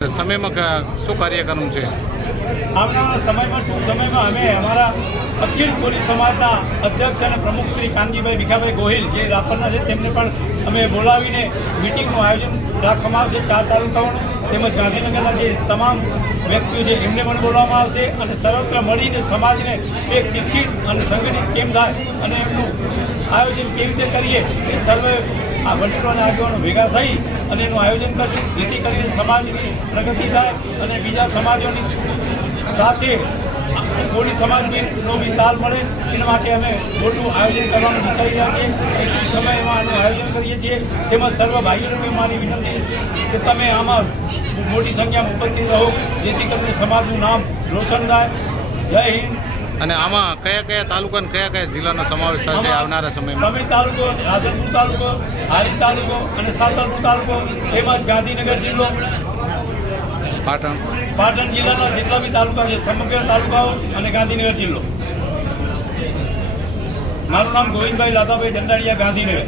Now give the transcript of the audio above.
સમયમાં શું કાર્યક્રમ છે? આવનારા સમયમાં ટૂંક સમયમાં અમે અમારા અખિલ કોળી સમાજના અધ્યક્ષ અને પ્રમુખ શ્રી કાનજીભાઈ ભીખાભાઈ ગોહિલ જે રાપરના છે તેમને પણ અમે બોલાવીને મિટિંગનું આયોજન રાખવામાં આવશે 4 તાલુકાઓનું તેમજ ગાંધીનગરના જે તમામ વ્યક્તિઓ છે એમને પણ બોલાવવામાં આવશે અને સર્વત્ર મળીને સમાજને એક શિક્ષિત અને સંગઠિત કેમ થાય અને એમનું આયોજન કેવી રીતે કરીએ એ સર્વે આ વડીલોના આગેવાનો ભેગા થઈ અને એનું આયોજન કરશું જેથી કરીને સમાજની પ્રગતિ થાય અને બીજા સમાજોની સાથે કોળી સમાજનો બી તાલ મળે એના માટે અમે મોટું આયોજન કરવાનું વિચારી રહ્યા છીએ. ટૂંક સમયમાં આનું આયોજન કરીએ છીએ. તેમજ સર્વ ભાઈઓને બી મારી વિનંતી છે કે તમે આમાં મોટી સંખ્યામાં ઉપસ્થિત રહો જેથી કરીને સમાજનું નામ રોશન થાય. જય હિન્દ. અને આમાં કયા કયા તાલુકા અને કયા કયા જિલ્લાનો સમાવેશ થશે આવનારા સમયમાં? સમી તાલુકો, રાધનપુર તાલુકો, હારી તાલુકો અને સાતલપુર તાલુકો તેમજ ગાંધીનગર જિલ્લો, પાટણ જિલ્લાના જેટલા બી તાલુકા છે સમગ્ર તાલુકાઓ અને ગાંધીનગર જિલ્લો. મારું નામ ગોવિંદભાઈ લાદાભાઈ જંડાળિયા, ગાંધીનગર.